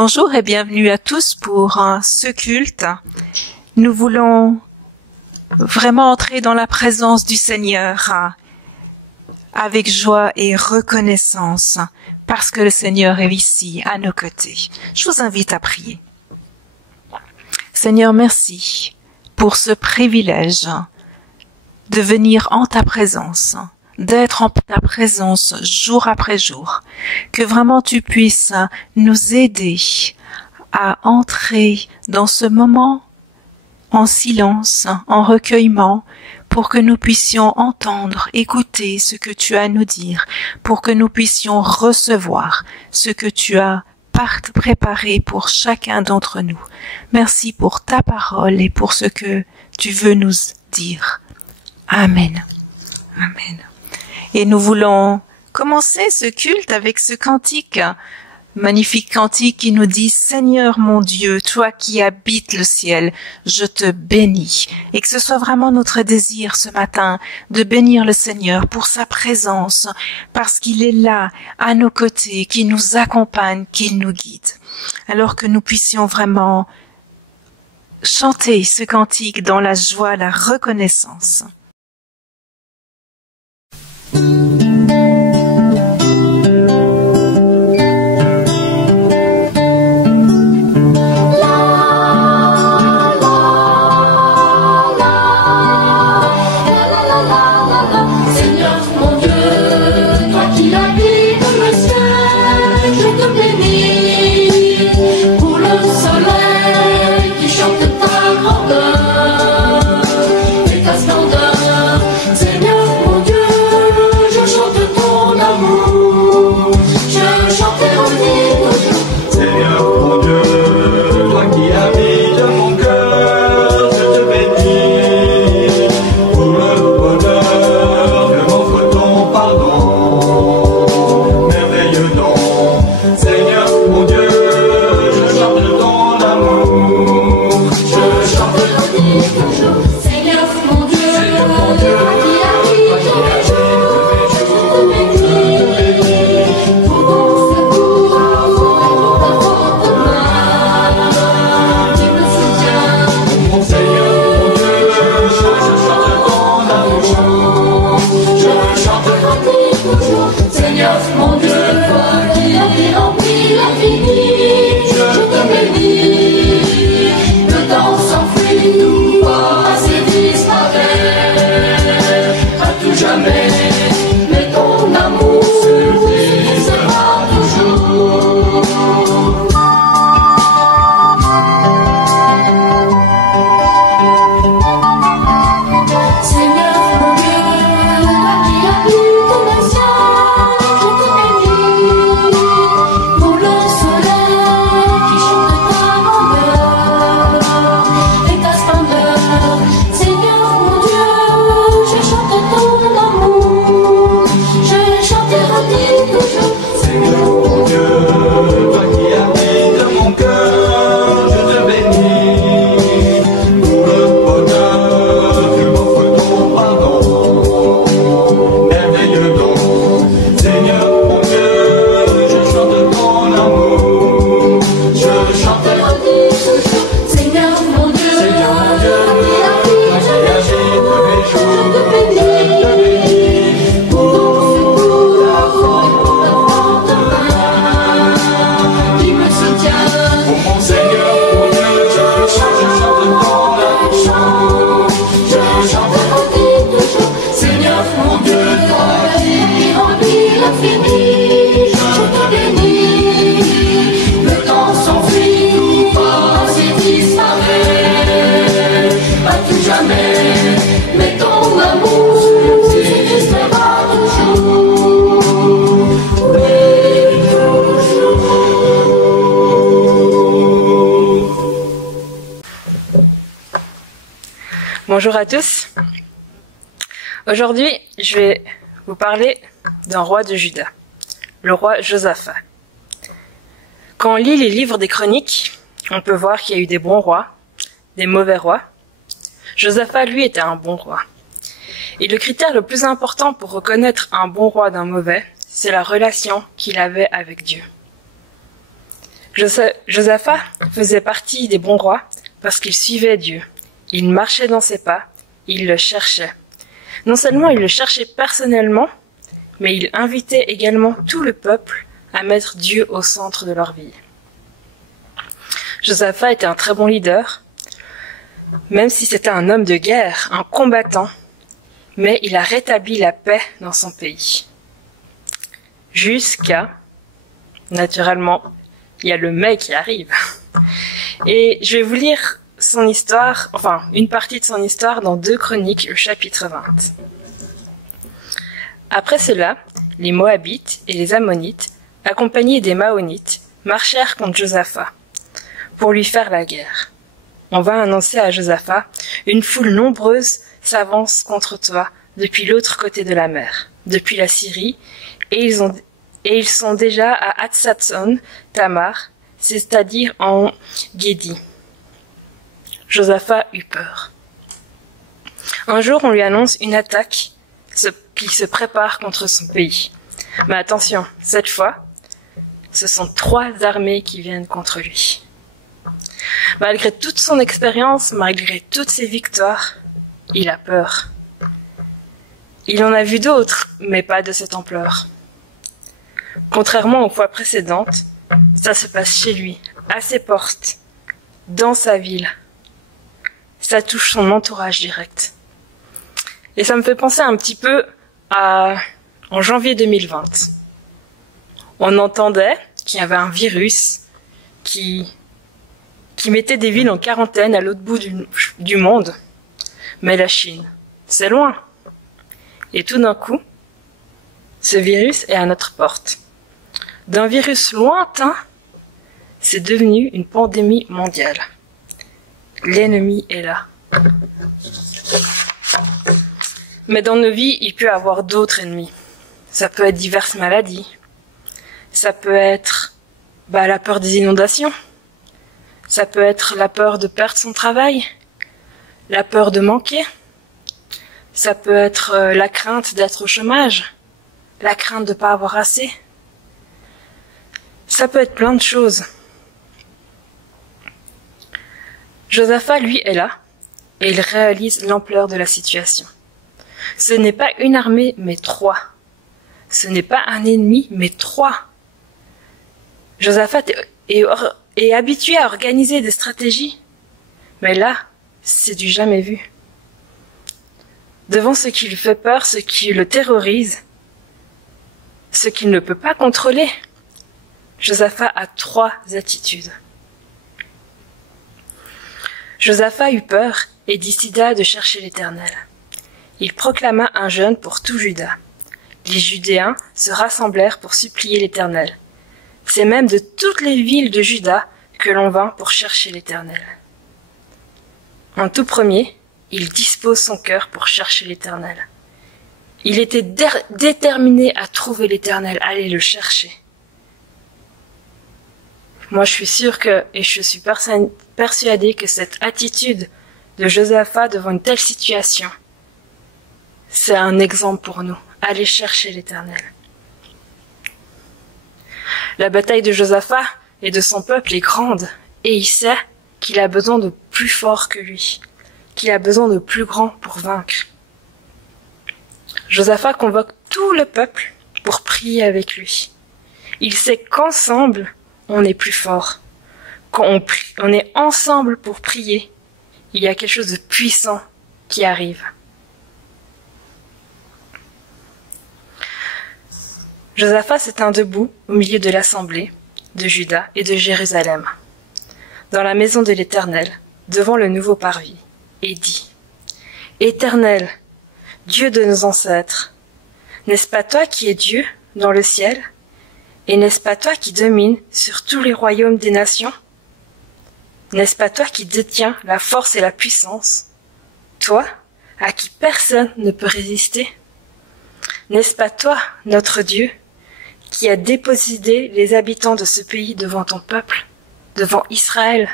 Bonjour et bienvenue à tous pour ce culte. Nous voulons vraiment entrer dans la présence du Seigneur avec joie et reconnaissance parce que le Seigneur est ici à nos côtés. Je vous invite à prier. Seigneur, merci pour ce privilège de venir en ta présence, d'être en ta présence jour après jour, que vraiment tu puisses nous aider à entrer dans ce moment en silence, en recueillement, pour que nous puissions entendre, écouter ce que tu as à nous dire, pour que nous puissions recevoir ce que tu as préparé pour chacun d'entre nous. Merci pour ta parole et pour ce que tu veux nous dire. Amen. Amen. Et nous voulons commencer ce culte avec ce cantique, magnifique cantique qui nous dit « Seigneur mon Dieu, toi qui habites le ciel, je te bénis ». Et que ce soit vraiment notre désir ce matin de bénir le Seigneur pour sa présence, parce qu'il est là, à nos côtés, qu'il nous accompagne, qu'il nous guide. Alors que nous puissions vraiment chanter ce cantique dans la joie, la reconnaissance. Bonjour à tous. Aujourd'hui, je vais vous parler d'un roi de Juda, le roi Josaphat. Quand on lit les livres des chroniques, on peut voir qu'il y a eu des bons rois, des mauvais rois. Josaphat, lui, était un bon roi. Et le critère le plus important pour reconnaître un bon roi d'un mauvais, c'est la relation qu'il avait avec Dieu. Josaphat faisait partie des bons rois parce qu'il suivait Dieu. Il marchait dans ses pas, il le cherchait. Non seulement il le cherchait personnellement, mais il invitait également tout le peuple à mettre Dieu au centre de leur vie. Josaphat était un très bon leader, même si c'était un homme de guerre, un combattant, mais il a rétabli la paix dans son pays. Jusqu'à, naturellement, il y a le mais qui arrive. Et je vais vous lire son histoire, enfin une partie de son histoire dans 2 Chroniques, le chapitre 20. Après cela, les Moabites et les Ammonites, accompagnés des Maonites, marchèrent contre Josaphat pour lui faire la guerre. On va annoncer à Josaphat, une foule nombreuse s'avance contre toi depuis l'autre côté de la mer, depuis la Syrie, et ils sont déjà à Hatsatson Tamar, c'est-à-dire en Guédi. Josaphat eut peur. Un jour, on lui annonce une attaque qui se prépare contre son pays. Mais attention, cette fois, ce sont 3 armées qui viennent contre lui. Malgré toute son expérience, malgré toutes ses victoires, il a peur. Il en a vu d'autres, mais pas de cette ampleur. Contrairement aux fois précédentes, ça se passe chez lui, à ses portes, dans sa ville. Ça touche son entourage direct. Et ça me fait penser un petit peu en janvier 2020. On entendait qu'il y avait un virus qui mettait des villes en quarantaine à l'autre bout du monde. Mais la Chine, c'est loin. Et tout d'un coup, ce virus est à notre porte. D'un virus lointain, c'est devenu une pandémie mondiale. L'ennemi est là. Mais dans nos vies, il peut y avoir d'autres ennemis. Ça peut être diverses maladies. Ça peut être la peur des inondations. Ça peut être la peur de perdre son travail. La peur de manquer. Ça peut être la crainte d'être au chômage. La crainte de ne pas avoir assez. Ça peut être plein de choses. Josaphat, lui, est là, et il réalise l'ampleur de la situation. Ce n'est pas une armée, mais 3. Ce n'est pas un ennemi, mais 3. Josaphat est habitué à organiser des stratégies, mais là, c'est du jamais vu. Devant ce qui lui fait peur, ce qui le terrorise, ce qu'il ne peut pas contrôler, Josaphat a 3 attitudes. Josaphat eut peur et décida de chercher l'Éternel. Il proclama un jeûne pour tout Juda. Les Judéens se rassemblèrent pour supplier l'Éternel. C'est même de toutes les villes de Juda que l'on vint pour chercher l'Éternel. En tout premier, il dispose son cœur pour chercher l'Éternel. Il était déterminé à trouver l'Éternel, à aller le chercher. Moi, je suis sûre et je suis persuadée que cette attitude de Josaphat devant une telle situation, c'est un exemple pour nous. Aller chercher l'Éternel. La bataille de Josaphat et de son peuple est grande, et il sait qu'il a besoin de plus fort que lui, qu'il a besoin de plus grand pour vaincre. Josaphat convoque tout le peuple pour prier avec lui. Il sait qu'ensemble, on est plus fort. Quand on est ensemble pour prier, il y a quelque chose de puissant qui arrive. Josaphat se tint debout au milieu de l'assemblée de Juda et de Jérusalem, dans la maison de l'Éternel, devant le nouveau parvis, et dit : Éternel, Dieu de nos ancêtres, n'est-ce pas toi qui es Dieu dans le ciel ? Et n'est-ce pas toi qui domines sur tous les royaumes des nations ? N'est-ce pas toi qui détiens la force et la puissance ? Toi, à qui personne ne peut résister ? N'est-ce pas toi, notre Dieu, qui a déposé les habitants de ce pays devant ton peuple, devant Israël,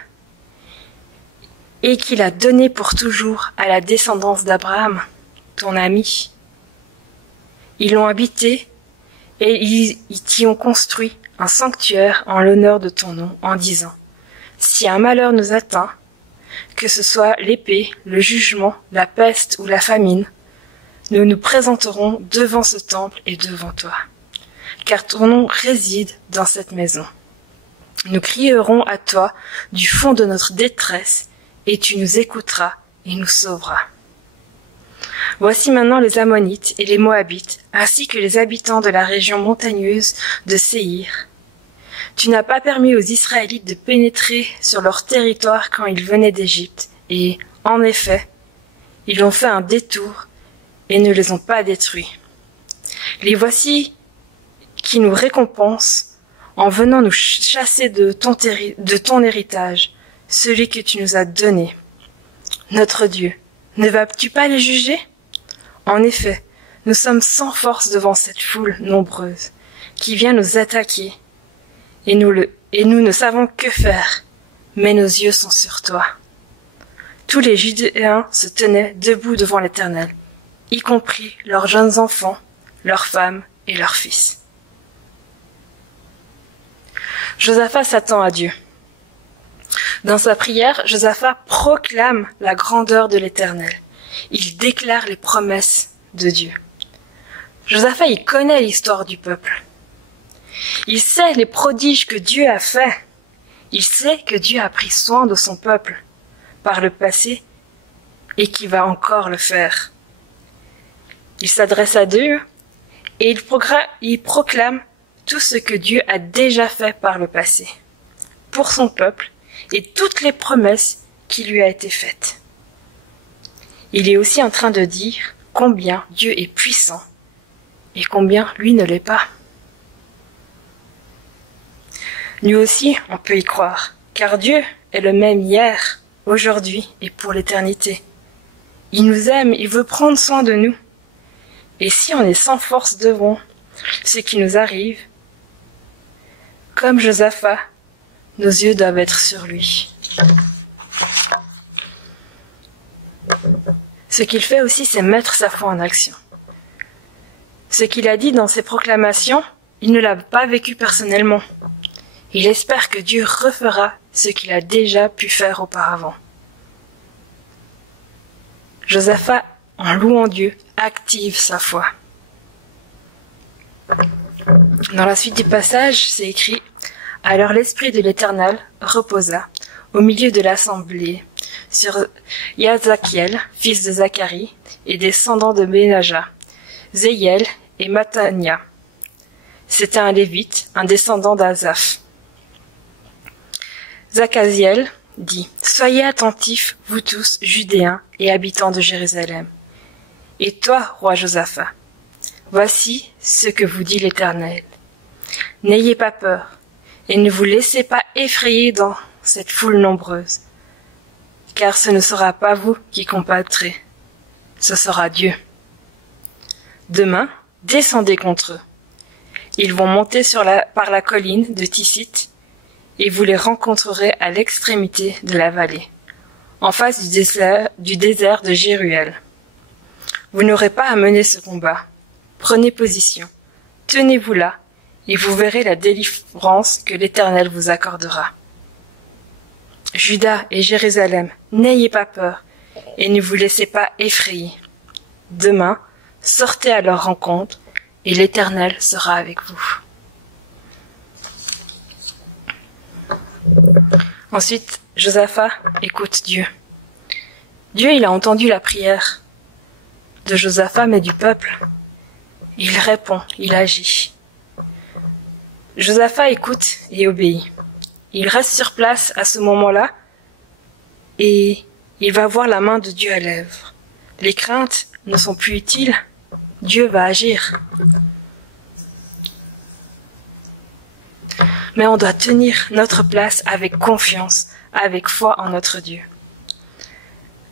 et qui l'a donné pour toujours à la descendance d'Abraham, ton ami ? Ils l'ont habité, Et ils t'y ont construit un sanctuaire en l'honneur de ton nom, en disant, si un malheur nous atteint, que ce soit l'épée, le jugement, la peste ou la famine, nous nous présenterons devant ce temple et devant toi, car ton nom réside dans cette maison. Nous crierons à toi du fond de notre détresse, et tu nous écouteras et nous sauveras. Voici maintenant les Ammonites et les Moabites, ainsi que les habitants de la région montagneuse de Séhir. Tu n'as pas permis aux Israélites de pénétrer sur leur territoire quand ils venaient d'Égypte, et, en effet, ils ont fait un détour et ne les ont pas détruits. Les voici qui nous récompensent en venant nous chasser de ton héritage, celui que tu nous as donné. Notre Dieu, ne vas-tu pas les juger? En effet, nous sommes sans force devant cette foule nombreuse qui vient nous attaquer, et nous ne savons que faire, mais nos yeux sont sur toi. Tous les Judéens se tenaient debout devant l'Éternel, y compris leurs jeunes enfants, leurs femmes et leurs fils. Josaphat s'attend à Dieu. Dans sa prière, Josaphat proclame la grandeur de l'Éternel. Il déclare les promesses de Dieu. Josaphat, il connaît l'histoire du peuple. Il sait les prodiges que Dieu a faits. Il sait que Dieu a pris soin de son peuple par le passé et qu'il va encore le faire. Il s'adresse à Dieu et il proclame tout ce que Dieu a déjà fait par le passé pour son peuple et toutes les promesses qui lui a été faites. Il est aussi en train de dire combien Dieu est puissant et combien lui ne l'est pas. Nous aussi, on peut y croire, car Dieu est le même hier, aujourd'hui et pour l'éternité. Il nous aime, il veut prendre soin de nous. Et si on est sans force devant ce qui nous arrive, comme Josaphat, nos yeux doivent être sur lui. Ce qu'il fait aussi, c'est mettre sa foi en action. Ce qu'il a dit dans ses proclamations, il ne l'a pas vécu personnellement. Il espère que Dieu refera ce qu'il a déjà pu faire auparavant. Josaphat, en louant Dieu, active sa foi. Dans la suite du passage, c'est écrit « Alors l'Esprit de l'Éternel reposa au milieu de l'assemblée sur Yazakiel, fils de Zacharie, et descendant de Benaja, Zéiel et Matania. C'était un lévite, un descendant d'Azaph. Zachaziel dit « Soyez attentifs, vous tous, Judéens et habitants de Jérusalem. Et toi, roi Josaphat, voici ce que vous dit l'Éternel. N'ayez pas peur, et ne vous laissez pas effrayer dans cette foule nombreuse, car ce ne sera pas vous qui combattrez, ce sera Dieu. Demain, descendez contre eux. Ils vont monter par la colline de Tissite, et vous les rencontrerez à l'extrémité de la vallée, en face du désert de Jéruel. Vous n'aurez pas à mener ce combat. Prenez position, tenez-vous là, et vous verrez la délivrance que l'Éternel vous accordera. Juda et Jérusalem, n'ayez pas peur, et ne vous laissez pas effrayer. Demain, sortez à leur rencontre, et l'Éternel sera avec vous. Ensuite, Josaphat écoute Dieu. Dieu, il a entendu la prière de Josaphat, mais du peuple. Il répond, il agit. Josaphat écoute et obéit. Il reste sur place à ce moment-là et il va voir la main de Dieu à l'œuvre. Les craintes ne sont plus utiles. Dieu va agir. Mais on doit tenir notre place avec confiance, avec foi en notre Dieu.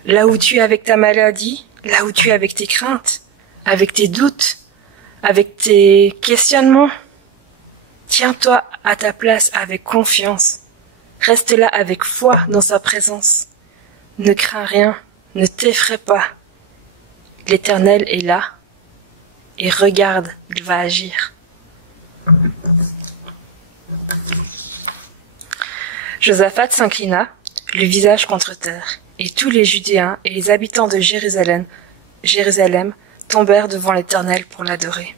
Là où tu es avec ta maladie, là où tu es avec tes craintes, avec tes doutes, avec tes questionnements, tiens-toi à ta place avec confiance. Reste là avec foi dans sa présence. Ne crains rien, ne t'effraie pas. L'Éternel est là et regarde, il va agir. Josaphat s'inclina, le visage contre terre, et tous les Judéens et les habitants de Jérusalem tombèrent devant l'Éternel pour l'adorer.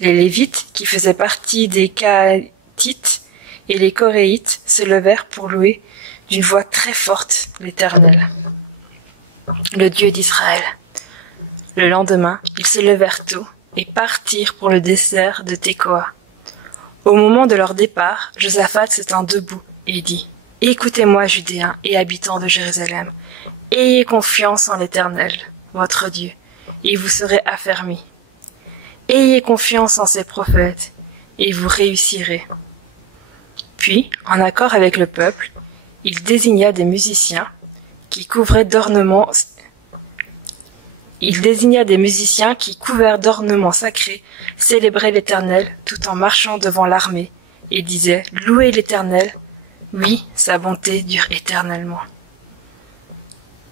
Les Lévites, qui faisaient partie des Kahatites et les Coréites, se levèrent pour louer d'une voix très forte l'Éternel, le Dieu d'Israël. Le lendemain, ils se levèrent tôt et partirent pour le désert de Tekoa. Au moment de leur départ, Josaphat se tint debout et dit : « Écoutez-moi, Judéens et habitants de Jérusalem, ayez confiance en l'Éternel, votre Dieu, et vous serez affermis. Ayez confiance en ses prophètes, et vous réussirez. » Puis, en accord avec le peuple, il désigna des musiciens qui couverts d'ornements sacrés, célébraient l'Éternel tout en marchant devant l'armée, et disaient : « Louez l'Éternel, oui, sa bonté dure éternellement. »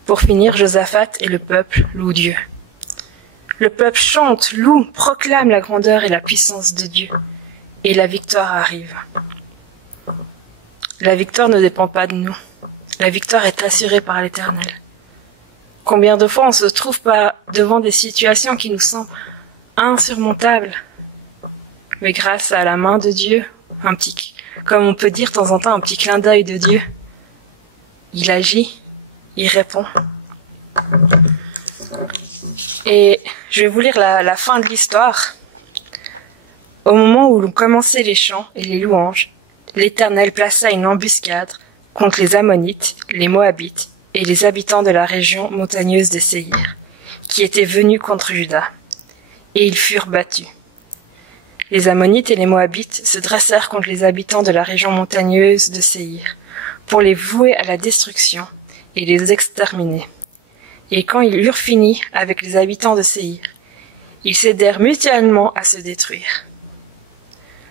Pour finir, Josaphat et le peuple louent Dieu. Le peuple chante, loue, proclame la grandeur et la puissance de Dieu. Et la victoire arrive. La victoire ne dépend pas de nous. La victoire est assurée par l'Éternel. Combien de fois on se trouve pas devant des situations qui nous semblent insurmontables, mais grâce à la main de Dieu, comme on peut dire de temps en temps, un petit clin d'œil de Dieu, il agit, il répond. Et je vais vous lire la fin de l'histoire. Au moment où l'on commençait les chants et les louanges, l'Éternel plaça une embuscade contre les Ammonites, les Moabites et les habitants de la région montagneuse des Séhir, qui étaient venus contre Juda. Et ils furent battus. Les Ammonites et les Moabites se dressèrent contre les habitants de la région montagneuse de Séhir, pour les vouer à la destruction et les exterminer. Et quand ils eurent fini avec les habitants de Séhir, ils s'aidèrent mutuellement à se détruire.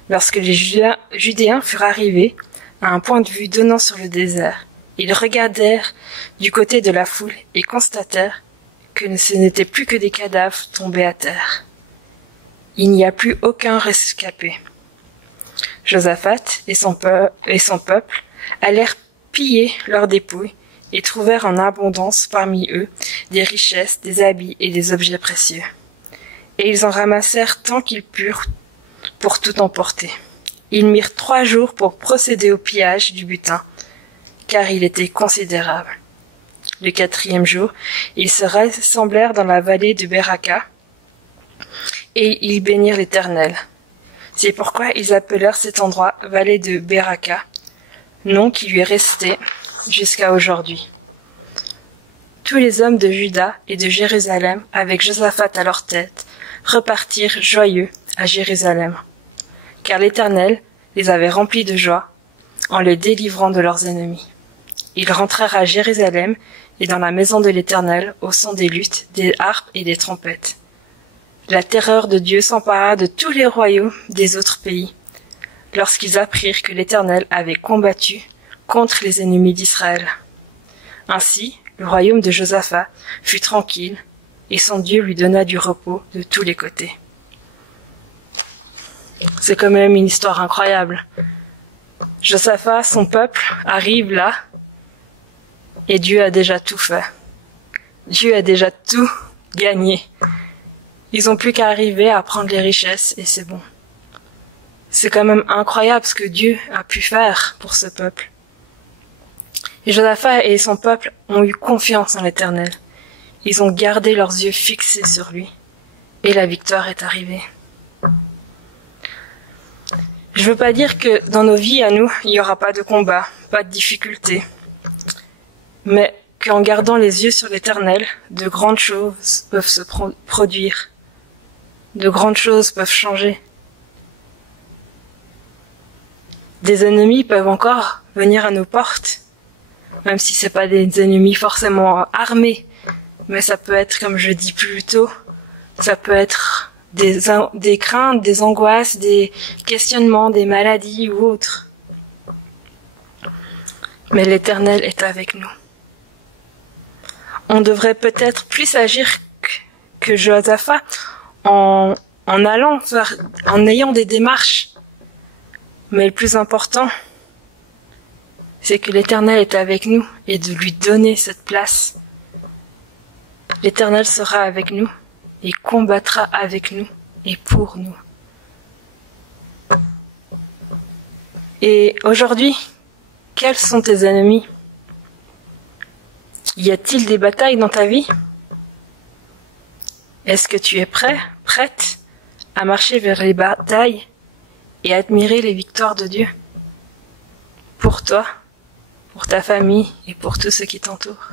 Lorsque les Judéens furent arrivés à un point de vue donnant sur le désert, ils regardèrent du côté de la foule et constatèrent que ce n'était plus que des cadavres tombés à terre. Il n'y a plus aucun rescapé. Josaphat et son peuple allèrent piller leurs dépouilles et trouvèrent en abondance parmi eux des richesses, des habits et des objets précieux. Et ils en ramassèrent tant qu'ils purent pour tout emporter. Ils mirent 3 jours pour procéder au pillage du butin, car il était considérable. Le 4e jour, ils se rassemblèrent dans la vallée de Beraka, et ils bénirent l'Éternel. C'est pourquoi ils appelèrent cet endroit vallée de Beraka, nom qui lui est resté jusqu'à aujourd'hui. Tous les hommes de Juda et de Jérusalem, avec Josaphat à leur tête, repartirent joyeux à Jérusalem, car l'Éternel les avait remplis de joie en les délivrant de leurs ennemis. Ils rentrèrent à Jérusalem et dans la maison de l'Éternel au son des luttes, des harpes et des trompettes. La terreur de Dieu s'empara de tous les royaumes des autres pays, lorsqu'ils apprirent que l'Éternel avait combattu contre les ennemis d'Israël. Ainsi, le royaume de Josaphat fut tranquille, et son Dieu lui donna du repos de tous les côtés. C'est quand même une histoire incroyable. Josaphat, son peuple, arrive là, et Dieu a déjà tout fait. Dieu a déjà tout gagné. Ils ont plus qu'à arriver à prendre les richesses, et c'est bon. C'est quand même incroyable ce que Dieu a pu faire pour ce peuple. Et Josaphat et son peuple ont eu confiance en l'Éternel. Ils ont gardé leurs yeux fixés sur lui. Et la victoire est arrivée. Je veux pas dire que dans nos vies, à nous, il n'y aura pas de combat, pas de difficultés. Mais qu'en gardant les yeux sur l'Éternel, de grandes choses peuvent se produire. De grandes choses peuvent changer. Des ennemis peuvent encore venir à nos portes, même si c'est pas des ennemis forcément armés, mais ça peut être, comme je dis plus tôt, ça peut être des craintes, des angoisses, des questionnements, des maladies ou autres. Mais l'Éternel est avec nous. On devrait peut-être plus agir que Josaphat en ayant des démarches. Mais le plus important, c'est que l'Éternel est avec nous et de lui donner cette place. L'Éternel sera avec nous et combattra avec nous et pour nous. Et aujourd'hui, quels sont tes ennemis? Y a-t-il des batailles dans ta vie? Est-ce que tu es prêt, prête à marcher vers les batailles et admirer les victoires de Dieu? Pour toi, pour ta famille et pour tous ceux qui t'entourent.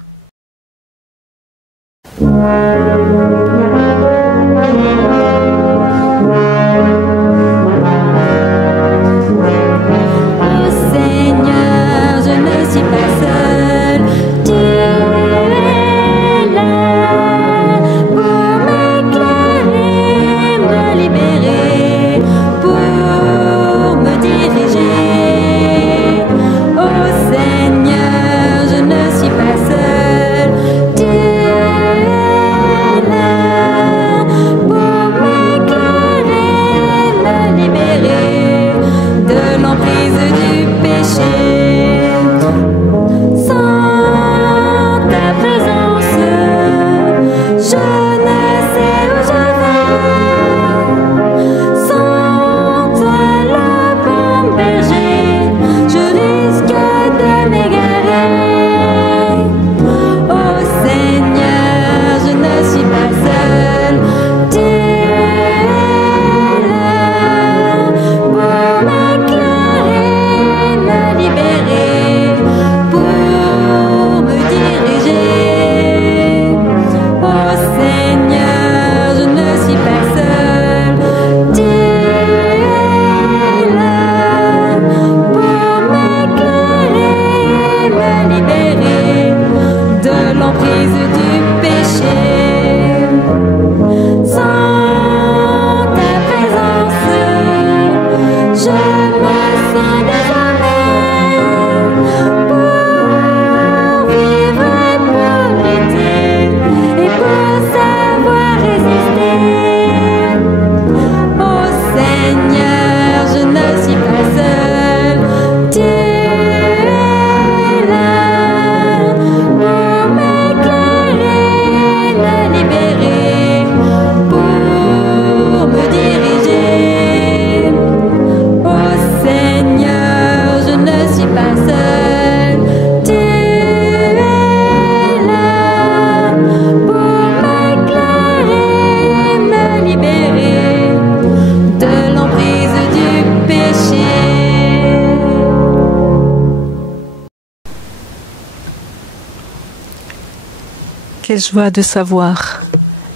Quelle joie de savoir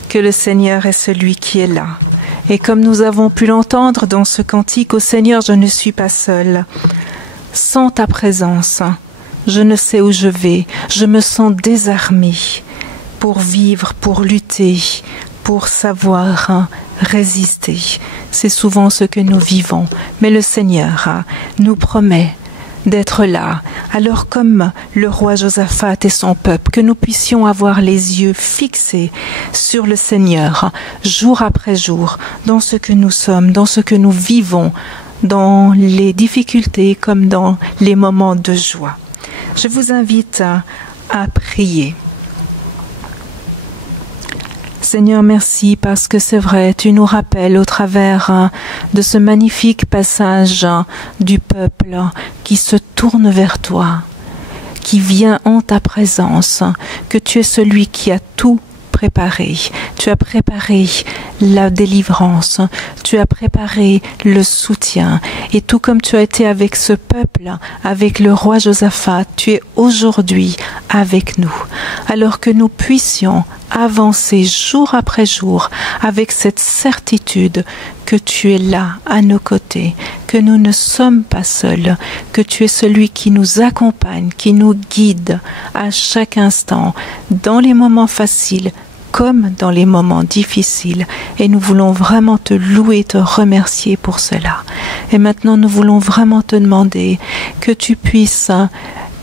que le Seigneur est celui qui est là. Et comme nous avons pu l'entendre dans ce cantique, « Ô Seigneur, je ne suis pas seul. Sans ta présence, je ne sais où je vais. Je me sens désarmé pour vivre, pour lutter, pour savoir résister. » C'est souvent ce que nous vivons. Mais le Seigneur nous promet d'être là. Alors comme le roi Josaphat et son peuple, que nous puissions avoir les yeux fixés sur le Seigneur, jour après jour, dans ce que nous sommes, dans ce que nous vivons, dans les difficultés comme dans les moments de joie. Je vous invite à prier. Seigneur, merci parce que c'est vrai, tu nous rappelles au travers de ce magnifique passage du peuple qui se tourne vers toi, qui vient en ta présence, que tu es celui qui a tout préparé. Tu as préparé la délivrance, tu as préparé le soutien. Et tout comme tu as été avec ce peuple, avec le roi Josaphat, tu es aujourd'hui avec nous. Alors que nous puissions avancer jour après jour avec cette certitude que tu es là à nos côtés, que nous ne sommes pas seuls, que tu es celui qui nous accompagne, qui nous guide à chaque instant, dans les moments faciles comme dans les moments difficiles. Et nous voulons vraiment te louer, te remercier pour cela. Et maintenant, nous voulons vraiment te demander que tu puisses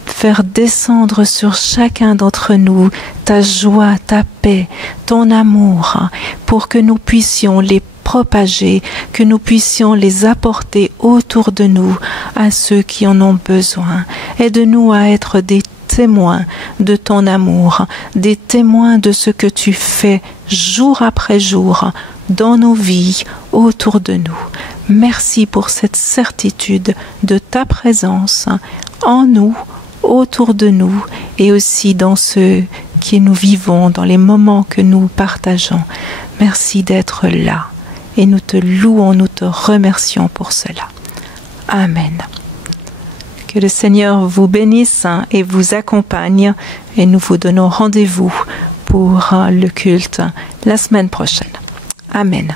faire descendre sur chacun d'entre nous ta joie, ta paix, ton amour, pour que nous puissions les propager, que nous puissions les apporter autour de nous à ceux qui en ont besoin. Aide-nous à être des témoins de ton amour, des témoins de ce que tu fais jour après jour dans nos vies, autour de nous. Merci pour cette certitude de ta présence en nous, autour de nous et aussi dans ceux qui nous vivons, dans les moments que nous partageons. Merci d'être là et nous te louons, nous te remercions pour cela. Amen. Que le Seigneur vous bénisse et vous accompagne et nous vous donnons rendez-vous pour le culte la semaine prochaine. Amen.